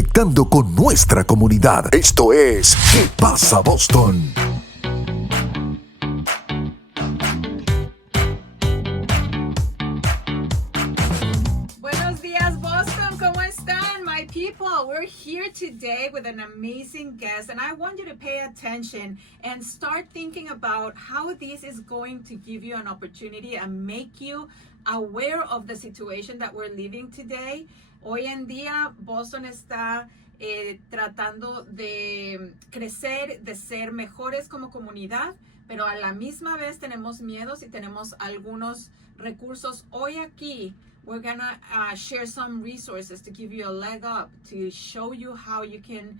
conectando con nuestra comunidad. Esto es ¿Qué pasa Boston? Buenos días, Boston. ¿Cómo están, my people? We're here today with an amazing guest, and I want you to pay attention and start thinking about how this is going to give you an opportunity and make you aware of the situation that we're living today. Hoy en día, Boston está tratando de crecer, de ser mejores como comunidad, pero a la misma vez tenemos miedos y tenemos algunos recursos. Hoy aquí, we're gonna share some resources to give you a leg up, to show you how you can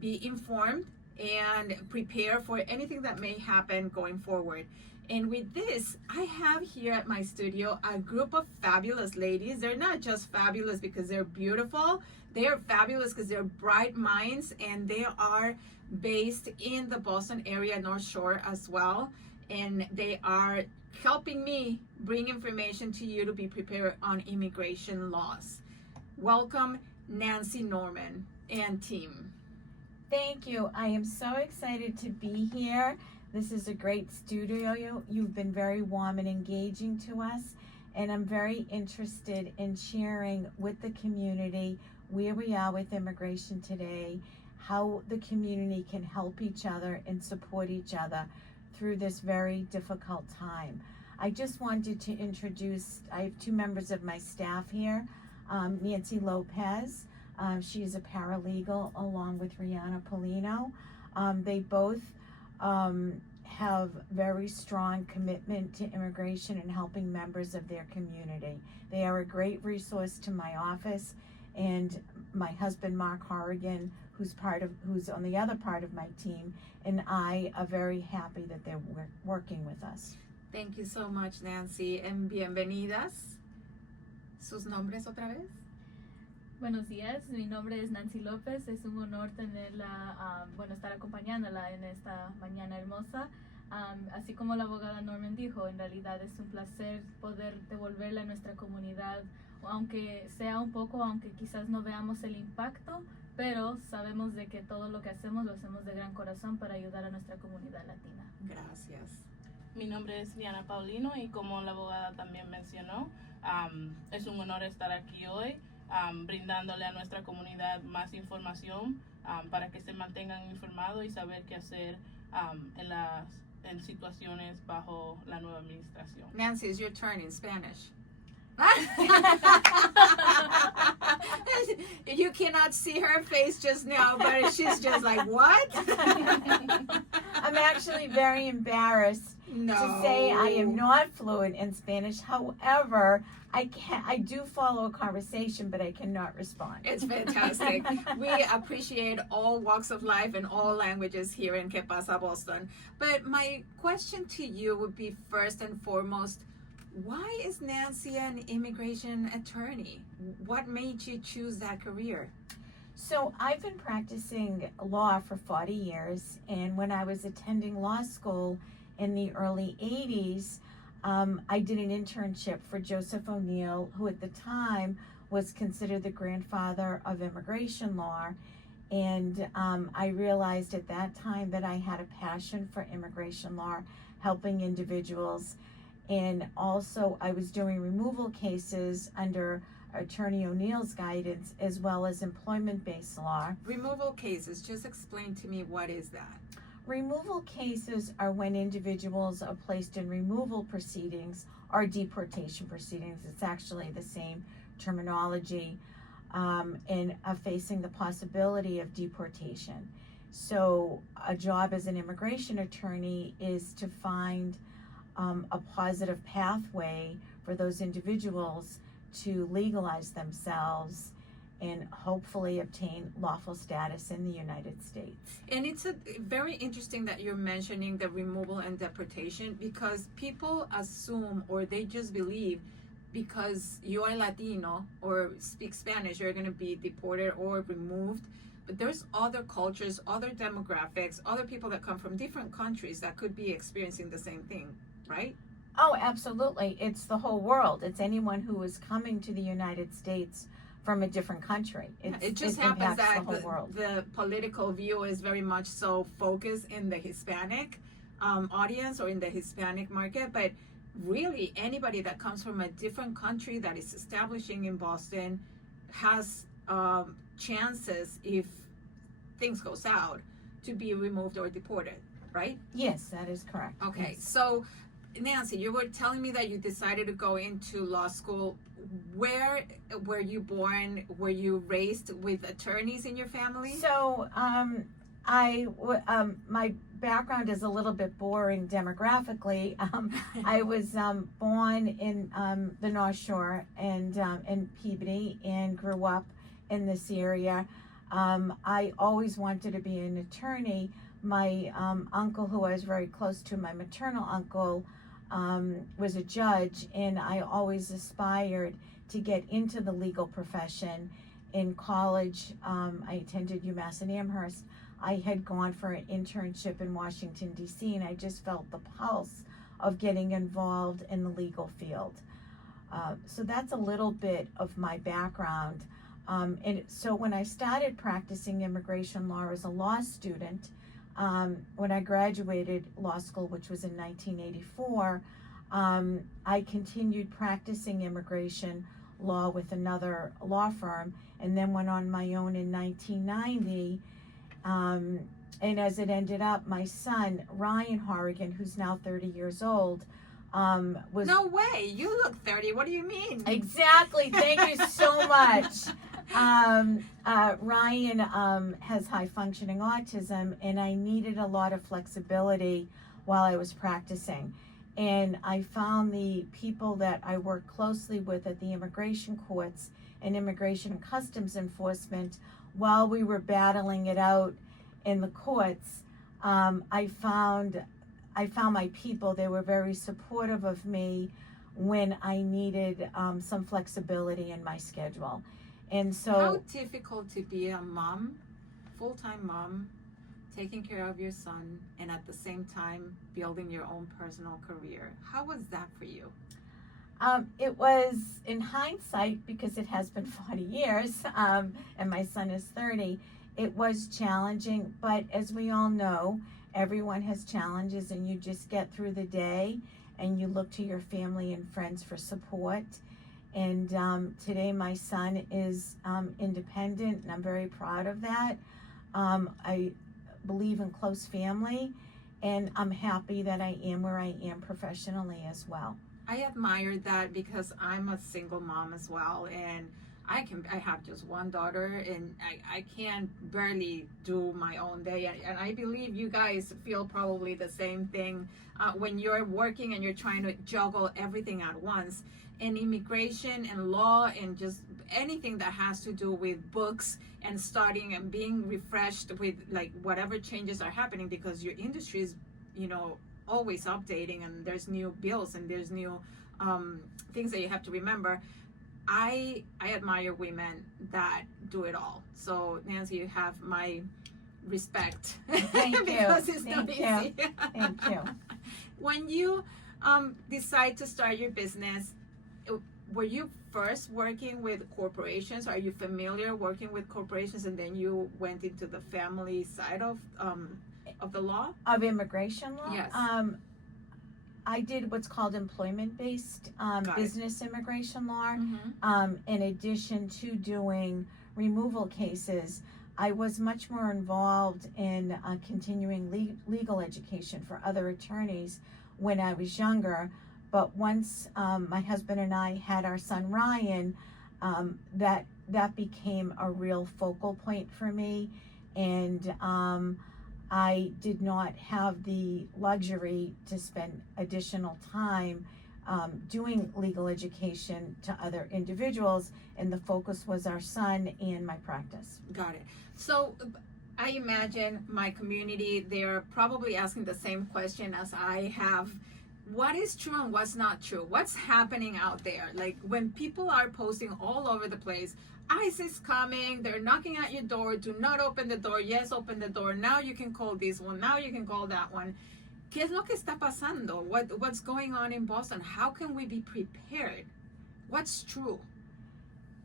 be informed and prepare for anything that may happen going forward. And with this, I have here at my studio a group of fabulous ladies. They're not just fabulous because they're beautiful. They are fabulous because they're bright minds, and they are based in the Boston area, North Shore as well. And they are helping me bring information to you to be prepared on immigration laws. Welcome, Nancy Norman and team. Thank you. I am so excited to be here. This is a great studio. You've been very warm and engaging to us, and I'm very interested in sharing with the community where we are with immigration today, how the community can help each other and support each other through this very difficult time. I just wanted to introduce, I have two members of my staff here, Nancy Lopez. She is a paralegal along with Rihanna Polino. They both have very strong commitment to immigration and helping members of their community. They are a great resource to my office, and my husband Mark Horrigan, who's on the other part of my team, and I are very happy that they're working with us. Thank you so much, Nancy, and bienvenidas. ¿Sus nombres otra vez? Buenos días, mi nombre es Nancy López. Es un honor tenerla, estar acompañándola en esta mañana hermosa. Así como la abogada Norman dijo, en realidad es un placer poder devolverle a nuestra comunidad, aunque sea un poco, aunque quizás no veamos el impacto, pero sabemos de que todo lo que hacemos lo hacemos de gran corazón para ayudar a nuestra comunidad latina. Gracias. Mi nombre es Rihanna Paulino y como la abogada también mencionó, es un honor estar aquí hoy. Brindándole a nuestra comunidad más información para que se mantengan informados y saber qué hacer en situaciones bajo la nueva administración. Nancy, it's your turn in Spanish. You cannot see her face just now, but she's just like, what? I'm actually very embarrassed to say I am not fluent in Spanish. However, I do follow a conversation, but I cannot respond. It's fantastic. We appreciate all walks of life and all languages here in Que Pasa Boston. But my question to you would be, first and foremost, why is Nancy an immigration attorney? What made you choose that career? So I've been practicing law for 40 years, and when I was attending law school in the early 80s, I did an internship for Joseph O'Neill, who at the time was considered the grandfather of immigration law. And I realized at that time that I had a passion for immigration law, helping individuals. And also I was doing removal cases under Attorney O'Neill's guidance, as well as employment-based law. Removal cases, just explain to me, what is that? Removal cases are when individuals are placed in removal proceedings or deportation proceedings. It's actually the same terminology, and are facing the possibility of deportation. So a job as an immigration attorney is to find a positive pathway for those individuals to legalize themselves and hopefully obtain lawful status in the United States. And it's very interesting that you're mentioning the removal and deportation, because people assume, or they just believe, because you are Latino or speak Spanish, you're going to be deported or removed. But there's other cultures, other demographics, other people that come from different countries that could be experiencing the same thing, right? Oh, absolutely. It's the whole world. It's anyone who is coming to the United States from a different country. It just it happens impacts that the whole world. the political view is very much so focused in the Hispanic audience or in the Hispanic market, but really anybody that comes from a different country that is establishing in Boston has chances, if things go south, to be removed or deported, right? Yes, that is correct. Okay, Yes. so Nancy, you were telling me that you decided to go into law school. Where were you born? Were you raised with attorneys in your family? So my background is a little bit boring demographically. I was born in the North Shore and in Peabody, and grew up in this area. I always wanted to be an attorney. My uncle, who I was very close to, my maternal uncle, was a judge, and I always aspired to get into the legal profession. In college, I attended UMass and Amherst. I had gone for an internship in Washington, D.C., and I just felt the pulse of getting involved in the legal field. So that's a little bit of my background. And so when I started practicing immigration law as a law student, when I graduated law school, which was in 1984, I continued practicing immigration law with another law firm, and then went on my own in 1990. And as it ended up, my son, Ryan Horrigan, who's now 30 years old, was... No way, you look 30. What do you mean? Exactly. Thank you so much. Ryan has high functioning autism, and I needed a lot of flexibility while I was practicing. And I found the people that I worked closely with at the immigration courts and Immigration and Customs Enforcement, while we were battling it out in the courts, I found my people. They were very supportive of me when I needed some flexibility in my schedule. And so, how difficult to be a mom, full-time mom, taking care of your son, and at the same time building your own personal career. How was that for you? It was, in hindsight, because it has been 40 years, and my son is 30, it was challenging, but as we all know, everyone has challenges, and you just get through the day, and you look to your family and friends for support. And today my son is independent, and I'm very proud of that. I believe in close family, and I'm happy that I am where I am professionally as well. I admire that, because I'm a single mom as well, and I have just one daughter, and I can barely do my own day, and I believe you guys feel probably the same thing when you're working and you're trying to juggle everything at once. And immigration and law and just anything that has to do with books and studying and being refreshed with like whatever changes are happening, because your industry is, always updating, and there's new bills and there's new things that you have to remember. I admire women that do it all. So Nancy, you have my respect. Thank you. Because it's not Thank easy. you. Thank you. When you decide to start your business, were you first working with corporations? Are you familiar working with corporations, and then you went into the family side of the law? Of immigration law? Yes. I did what's called employment-based business immigration law. Mm-hmm. In addition to doing removal cases, I was much more involved in continuing legal education for other attorneys when I was younger. But once my husband and I had our son Ryan, that became a real focal point for me, and I did not have the luxury to spend additional time doing legal education to other individuals, and the focus was our son and my practice. Got it. So I imagine my community, they're probably asking the same question as I have. What is true and what's not true? What's happening out there? Like when people are posting all over the place, ICE is coming, they're knocking at your door, do not open the door, yes, open the door, now you can call this one, now you can call that one. ¿Qué es lo que está pasando? What's going on in Boston? How can we be prepared? What's true?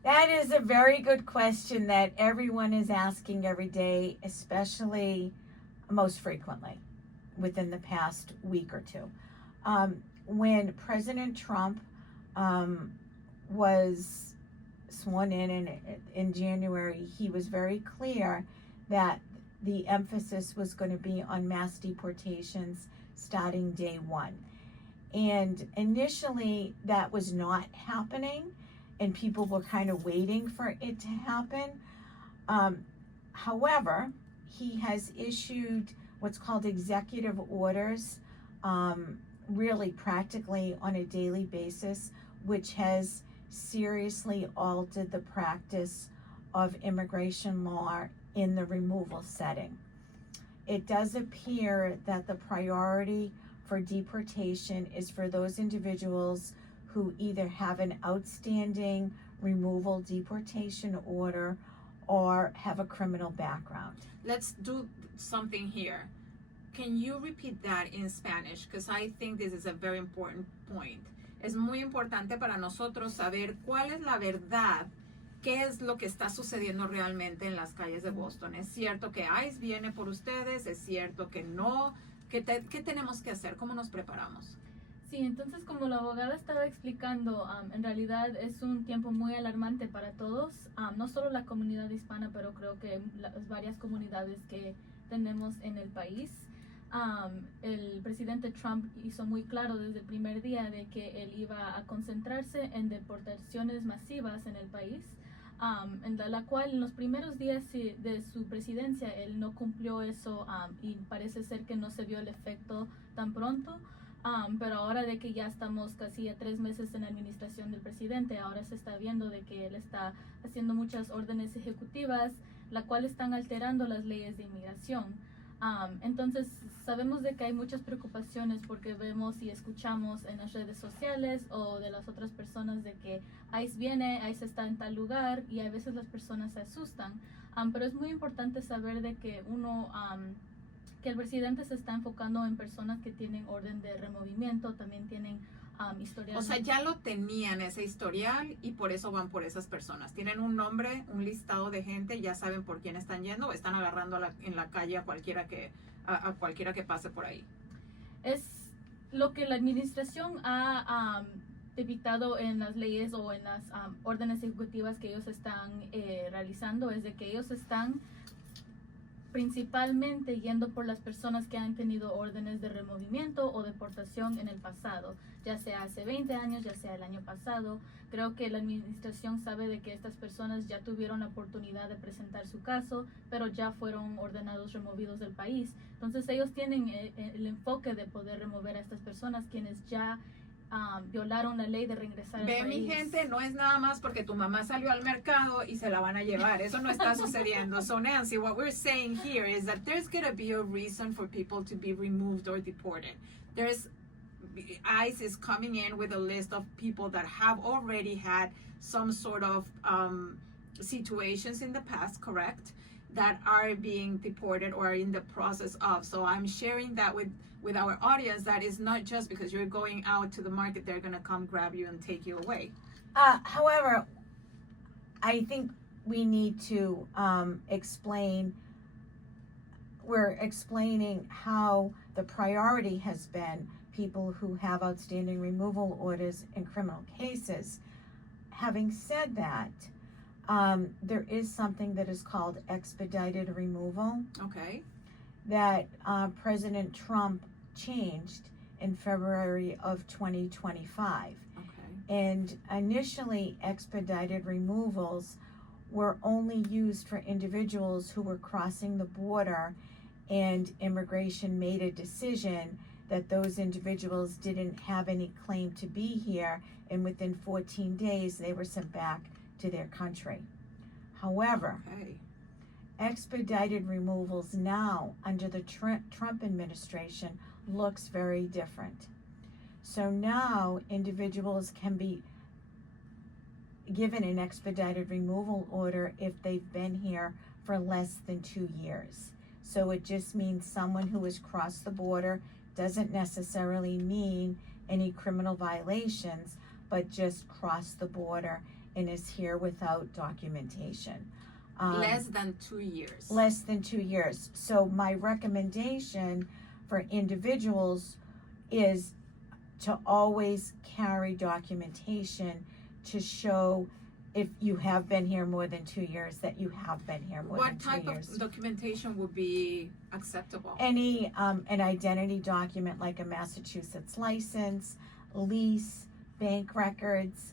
That is a very good question that everyone is asking every day, especially most frequently within the past week or two. When President Trump was sworn in January, he was very clear that the emphasis was going to be on mass deportations starting day one. And initially that was not happening, and people were kind of waiting for it to happen. However, he has issued what's called executive orders, really practically on a daily basis, which has seriously altered the practice of immigration law in the removal setting. It does appear that the priority for deportation is for those individuals who either have an outstanding removal deportation order or have a criminal background. Let's do something here. Can you repeat that in Spanish? Because I think this is a very important point. Es muy importante para nosotros saber cuál es la verdad, qué es lo que está sucediendo realmente en las calles de Boston. ¿Es cierto que ICE viene por ustedes? ¿Es cierto que no? ¿Qué tenemos que hacer? ¿Cómo nos preparamos? Sí, entonces como la abogada estaba explicando, en realidad es un tiempo muy alarmante para todos, no solo la comunidad hispana, pero creo que las varias comunidades que tenemos en el país. El presidente Trump hizo muy claro desde el primer día de que él iba a concentrarse en deportaciones masivas en el país, en la cual en los primeros días de su presidencia él no cumplió eso, y parece ser que no se vio el efecto tan pronto. Pero ahora de que ya estamos casi a 3 meses en la administración del presidente, ahora se está viendo de que él está haciendo muchas órdenes ejecutivas, la cual están alterando las leyes de inmigración. Entonces sabemos de que hay muchas preocupaciones porque vemos y escuchamos en las redes sociales o de las otras personas de que ICE viene, ICE está en tal lugar, y a veces las personas se asustan. Pero es muy importante saber de que que el presidente se está enfocando en personas que tienen orden de removimiento, también tienen historial. O sea, ya lo tenían ese historial y por eso van por esas personas. Tienen un nombre, un listado de gente, ya saben por quién están yendo, o están agarrando en la calle a cualquiera que pase por ahí. Es lo que la administración ha dictado en las leyes o en las órdenes ejecutivas que ellos están realizando, es de que ellos están principalmente yendo por las personas que han tenido órdenes de removimiento o deportación en el pasado, ya sea hace 20 años, ya sea el año pasado. Creo que la administración sabe de que estas personas ya tuvieron la oportunidad de presentar su caso, pero ya fueron ordenados removidos del país. Entonces ellos tienen el enfoque de poder remover a estas personas quienes ya violaron la ley de regresar al país. Mi gente, no es nada más porque tu mamá salió al mercado y se la van a llevar. Eso no está sucediendo. So Nancy, what we're saying here is that there's going to be a reason for people to be removed or deported. ICE is coming in with a list of people that have already had some sort of situations in the past, correct? That are being deported or are in the process of. So I'm sharing that with our audience, that is not just because you're going out to the market, they're going to come grab you and take you away. However, I think we need to we're explaining how the priority has been people who have outstanding removal orders in criminal cases. Having said that, there is something that is called expedited removal. Okay. That President Trump changed in February of 2025. Okay. And initially, expedited removals were only used for individuals who were crossing the border and immigration made a decision that those individuals didn't have any claim to be here, and within 14 days they were sent back to their country. However, Okay. expedited removals now under the Trump administration looks very different. So now individuals can be given an expedited removal order if they've been here for less than 2 years. So it just means someone who has crossed the border, doesn't necessarily mean any criminal violations, but just crossed the border and is here without documentation. Less than 2 years. Less than 2 years. So my recommendation for individuals is to always carry documentation to show if you have been here more than 2 years that you have been here more than 2 years. What type of documentation would be acceptable? Any an identity document like a Massachusetts license, lease, bank records,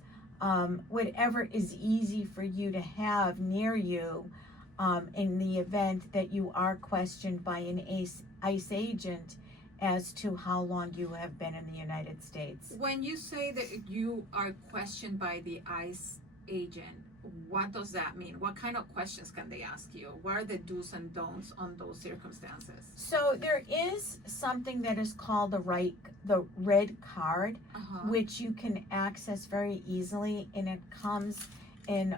whatever is easy for you to have near you in the event that you are questioned by an ICE agent as to how long you have been in the United States. When you say that you are questioned by the ICE agent, what does that mean? What kind of questions can they ask you? What are the do's and don'ts on those circumstances? So there is something that is called the red card, which you can access very easily, and it comes in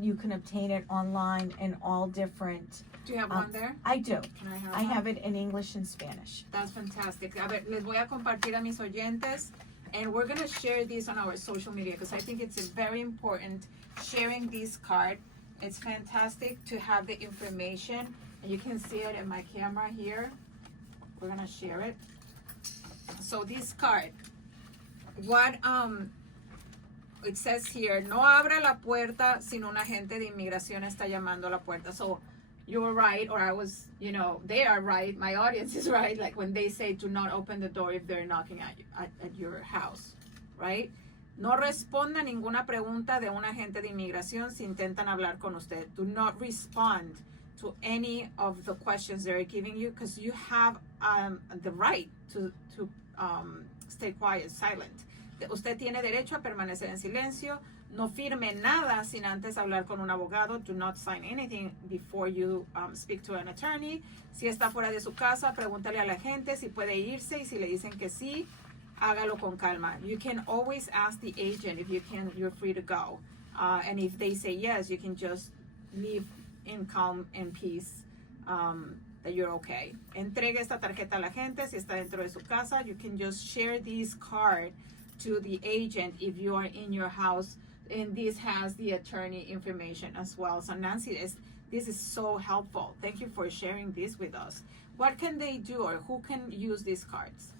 you can obtain it online in all different. Do you have one there? I do. Can I have I one? have it in English and Spanish. That's fantastic. A ver, les voy a compartir a mis oyentes, and we're going to share these on our social media because I think it's very important sharing this card. It's fantastic to have the information, and you can see it in my camera here. We're going to share it. So this card, what it says here, no abra la puerta sino un agente de inmigración está llamando a la puerta. So you were right, or I was, they are right, my audience is right, like when they say do not open the door if they're knocking at your house, right? No responda ninguna pregunta de un agente de inmigración si intentan hablar con usted. Do not respond to any of the questions they're giving you because you have the right to stay quiet, silent. Usted tiene derecho a permanecer en silencio. No firme nada sin antes hablar con un abogado. Do not sign anything before you speak to an attorney. Si está fuera de su casa, pregúntale a la gente si puede irse, y si le dicen que sí, hágalo con calma. You can always ask the agent if you can, you're free to go. And if they say yes, you can just leave in calm and peace that you're okay. Entregue esta tarjeta a la gente si está dentro de su casa. You can just share this card to the agent if you are in your house, and this has the attorney information as well. So Nancy, this is so helpful. Thank you for sharing this with us. What can they do, or who can use these cards?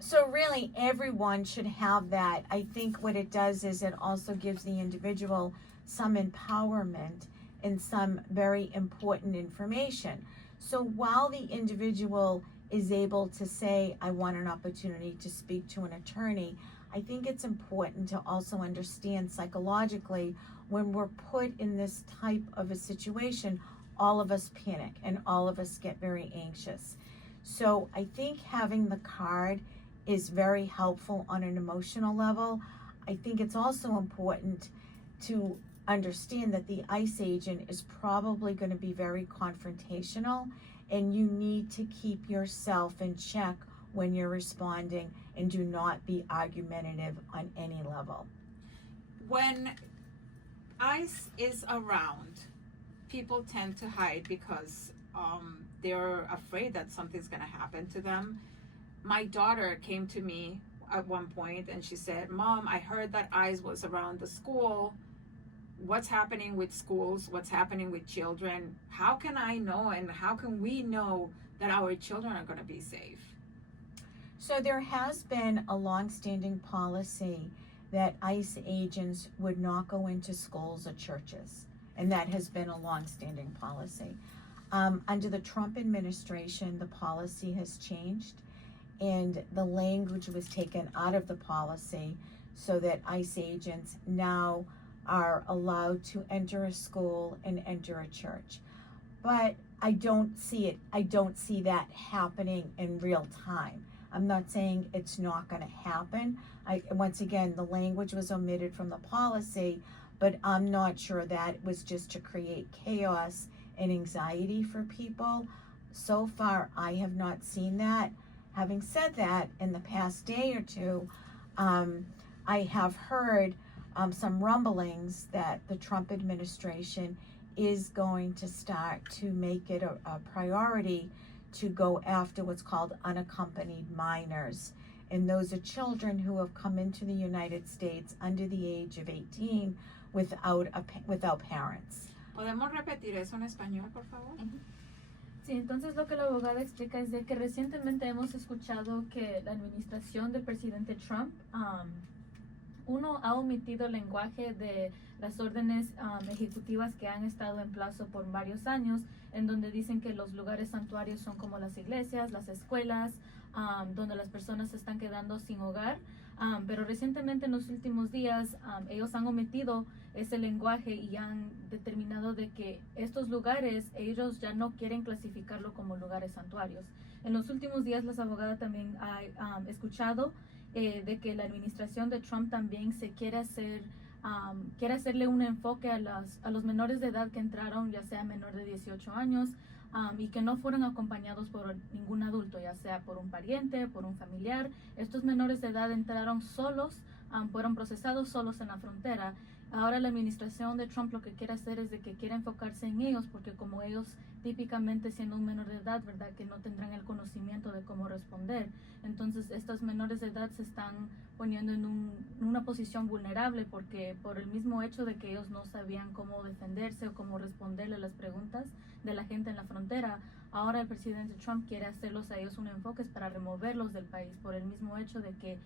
So really everyone should have that. I think what it does is it also gives the individual some empowerment and some very important information. So while the individual is able to say, I want an opportunity to speak to an attorney, I think it's important to also understand psychologically when we're put in this type of a situation, all of us panic and all of us get very anxious. So I think having the card is very helpful on an emotional level. I think it's also important to understand that the ICE agent is probably going to be very confrontational, and you need to keep yourself in check when you're responding, and do not be argumentative on any level. When ICE is around, people tend to hide because they're afraid that something's going to happen to them. My daughter came to me at one point and she said, Mom, I heard that ICE was around the school. What's happening with schools? What's happening with children? How can I know, and how can we know that our children are going to be safe? So there has been a long-standing policy that ICE agents would not go into schools or churches, and that has been a long-standing policy. Under the Trump administration, the policy has changed, and the language was taken out of the policy so that ICE agents now are allowed to enter a school and enter a church. But I don't see that happening in real time. I'm not saying it's not going to happen. Once again, the language was omitted from the policy, but I'm not sure that was just to create chaos and anxiety for people. So far, I have not seen that. Having said that, in the past day or two, I have heard some rumblings that the Trump administration is going to start to make it a priority to go after what's called unaccompanied minors. And those are children who have come into the United States under the age of 18 without parents. ¿Podemos repetir eso en español, por favor? Sí, entonces lo que la abogada explica es de que recientemente hemos escuchado que la administración del presidente Trump, uno, ha omitido el lenguaje de las órdenes ejecutivas que han estado en plazo por varios años, en donde dicen que los lugares santuarios son como las iglesias, las escuelas, donde las personas se están quedando sin hogar. Pero recientemente en los últimos días ellos han omitido ese lenguaje y han determinado de que estos lugares ellos ya no quieren clasificarlo como lugares santuarios. En los últimos días las abogadas también han escuchado de que la administración de Trump también se quiere hacerle un enfoque a los menores de edad que entraron, ya sea menor de 18 años, y que no fueron acompañados por ningún adulto, ya sea por un pariente, por un familiar. Estos menores de edad entraron solos, fueron procesados solos en la frontera. Ahora la administración de Trump lo que quiere hacer es de que quiere enfocarse en ellos, porque como ellos típicamente siendo un menor de edad, ¿verdad?, que no tendrán el conocimiento de cómo responder. Entonces estos menores de edad se están poniendo en una posición vulnerable, porque por el mismo hecho de que ellos no sabían cómo defenderse o cómo responderle a las preguntas de la gente en la frontera, ahora el presidente Trump quiere hacerlos a ellos un enfoque para removerlos del país por el mismo hecho de que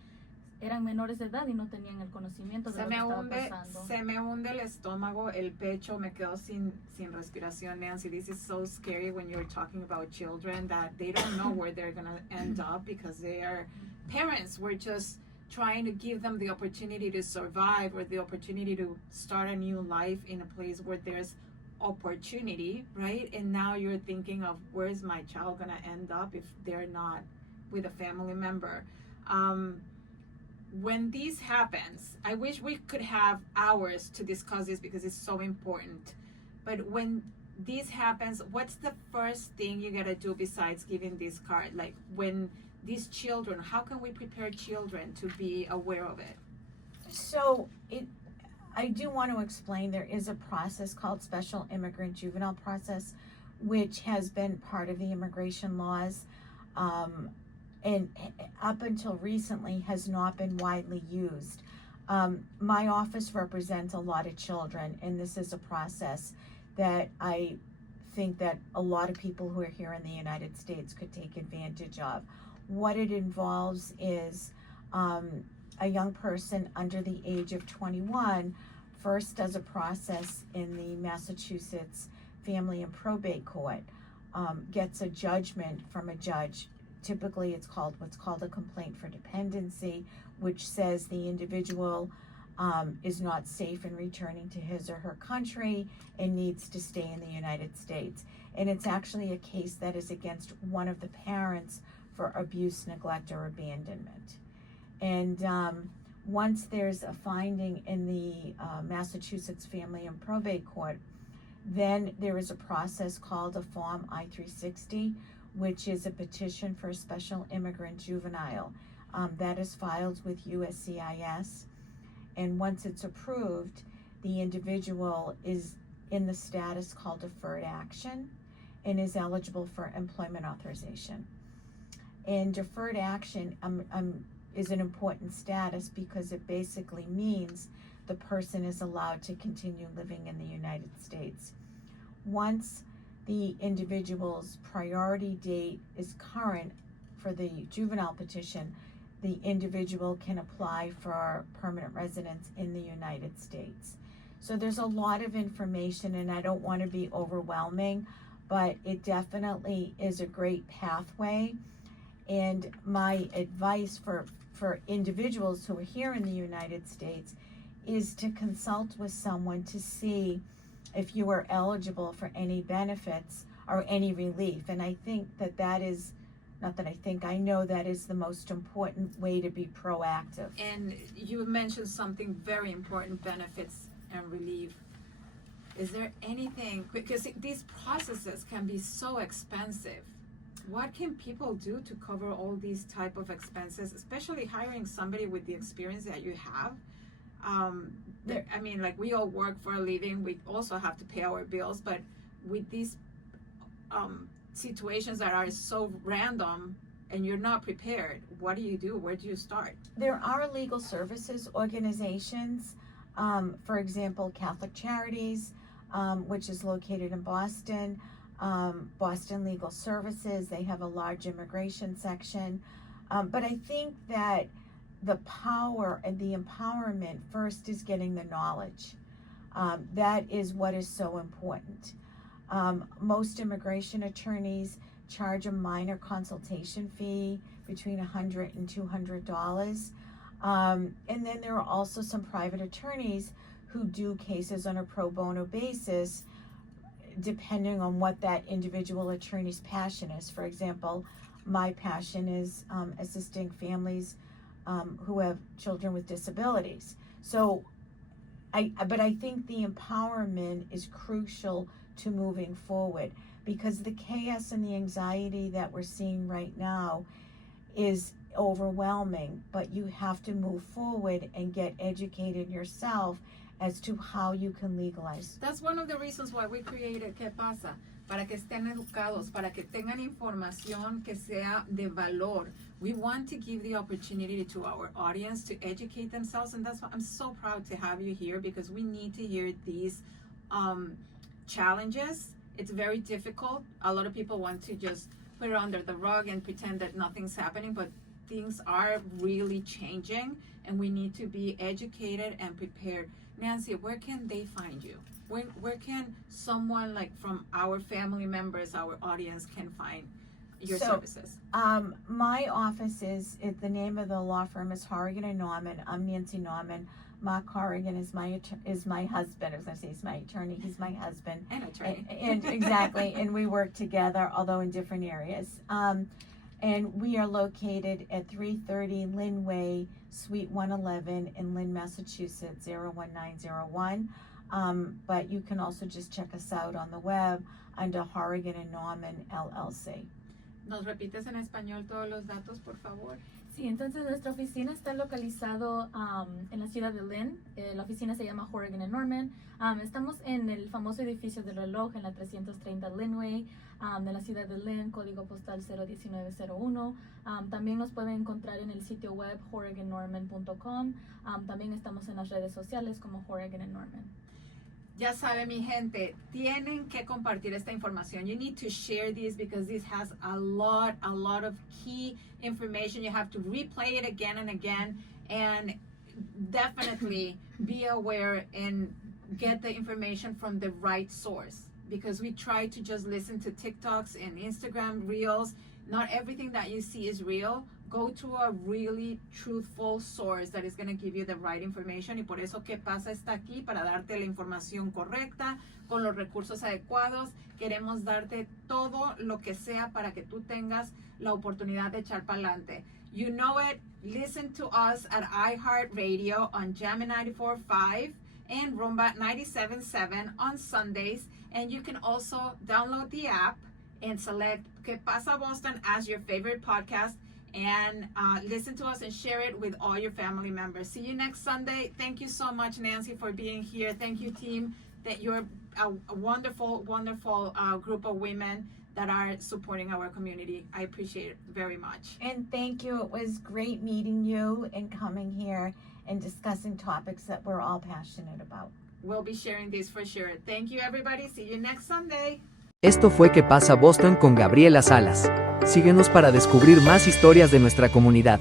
eran menores de edad y no tenían el conocimiento de lo que estaba pasando. Se me hunde el estómago, el pecho, me quedo sin respiración, Nancy. This is so scary when you're talking about children that they don't know where they're going to end up because their parents were just trying to give them the opportunity to survive or the opportunity to start a new life in a place where there's opportunity, right? And now you're thinking of where's my child going to end up if they're not with a family member. When this happens, I wish we could have hours to discuss this because it's so important. But when this happens, what's the first thing you gotta do besides giving this card? Like when these children, how can we prepare children to be aware of it? So I do want to explain there is a process called Special Immigrant Juvenile Process, which has been part of the immigration laws. And up until recently has not been widely used. My office represents a lot of children, and this is a process that I think that a lot of people who are here in the United States could take advantage of. What it involves is a young person under the age of 21 first does a process in the Massachusetts Family and Probate Court, gets a judgment from a judge. Typically, it's called what's called a complaint for dependency, which says the individual is not safe in returning to his or her country and needs to stay in the United States. And it's actually a case that is against one of the parents for abuse, neglect, or abandonment. And once there's a finding in the Massachusetts Family and Probate Court, then there is a process called a Form I-360, which is a petition for a special immigrant juvenile that is filed with USCIS. And once it's approved, the individual is in the status called deferred action and is eligible for employment authorization. And deferred action is an important status because it basically means the person is allowed to continue living in the United States. Once the individual's priority date is current for the juvenile petition, the individual can apply for permanent residence in the United States. So there's a lot of information, and I don't want to be overwhelming, but it definitely is a great pathway. And my advice for individuals who are here in the United States is to consult with someone to see if you are eligible for any benefits or any relief. And I think that is, I know that is the most important way to be proactive. And you mentioned something very important, benefits and relief. Is there anything, because these processes can be so expensive. What can people do to cover all these type of expenses, especially hiring somebody with the experience that you have? I mean, like, we all work for a living. We also have to pay our bills, but with these situations that are so random and you're not prepared, what do you do? Where do you start? There are legal services organizations For example, Catholic Charities, which is located in Boston, Boston Legal Services, they have a large immigration section. But I think that the power and the empowerment first is getting the knowledge. That is what is so important. Most immigration attorneys charge a minor consultation fee between $100 and $200. And then there are also some private attorneys who do cases on a pro bono basis, depending on what that individual attorney's passion is. For example, my passion is assisting families who have children with disabilities. So, but I think the empowerment is crucial to moving forward, because the chaos and the anxiety that we're seeing right now is overwhelming, but you have to move forward and get educated yourself as to how you can legalize. That's one of the reasons why we created Que Pasa, para que estén educados, para que tengan información que sea de valor. We want to give the opportunity to our audience to educate themselves, and that's why I'm so proud to have you here, because we need to hear these challenges. It's very difficult. A lot of people want to just put it under the rug and pretend that nothing's happening, but things are really changing, and we need to be educated and prepared. Nancy, where can they find you? Where can someone like from our family members, our audience, can find your services? My office the name of the law firm is Horrigan Norman. I'm Nancy Norman. Mark Horrigan is my husband. I was going to say he's my attorney. He's my husband. And attorney. And exactly. And we work together, although in different areas. And we are located at 330 Lynn Way, Suite 111 in Lynn, Massachusetts, 01901. But you can also just check us out on the web under Horrigan and Norman LLC. ¿Nos repites en español todos los datos, por favor? Sí, entonces nuestra oficina está localizado en la ciudad de Lynn. La oficina se llama Horrigan Norman. Estamos en el famoso edificio del reloj en la 330 Linway de la ciudad de Lynn, código postal 01901. También nos pueden encontrar en el sitio web horrigannorman.com. También estamos en las redes sociales como Horrigan Norman. Ya sabe, mi gente, tienen que compartir esta información. You need to share this, because this has a lot of key information. You have to replay it again and again, and definitely be aware and get the information from the right source, because we try to just listen to TikToks and Instagram Reels. Not everything that you see is real. Go to a really truthful source that is going to give you the right information. Y por eso Que Pasa está aquí, para darte la información correcta, con los recursos adecuados. Queremos darte todo lo que sea para que tú tengas la oportunidad de echar para adelante. You know it. Listen to us at iHeartRadio on Jammin' 94.5 and Rumba 97.7 on Sundays. And you can also download the app and select Que Pasa Boston as your favorite podcast, and listen to us and share it with all your family members. See you next Sunday. Thank you so much, Nancy, for being here. Thank you, team, that you're a wonderful group of women that are supporting our community. I appreciate it very much. And thank you. It was great meeting you and coming here and discussing topics that we're all passionate about. We'll be sharing this for sure. Thank you, everybody. See you next Sunday. Esto fue Que Pasa Boston con Gabriela Salas. Síguenos para descubrir más historias de nuestra comunidad.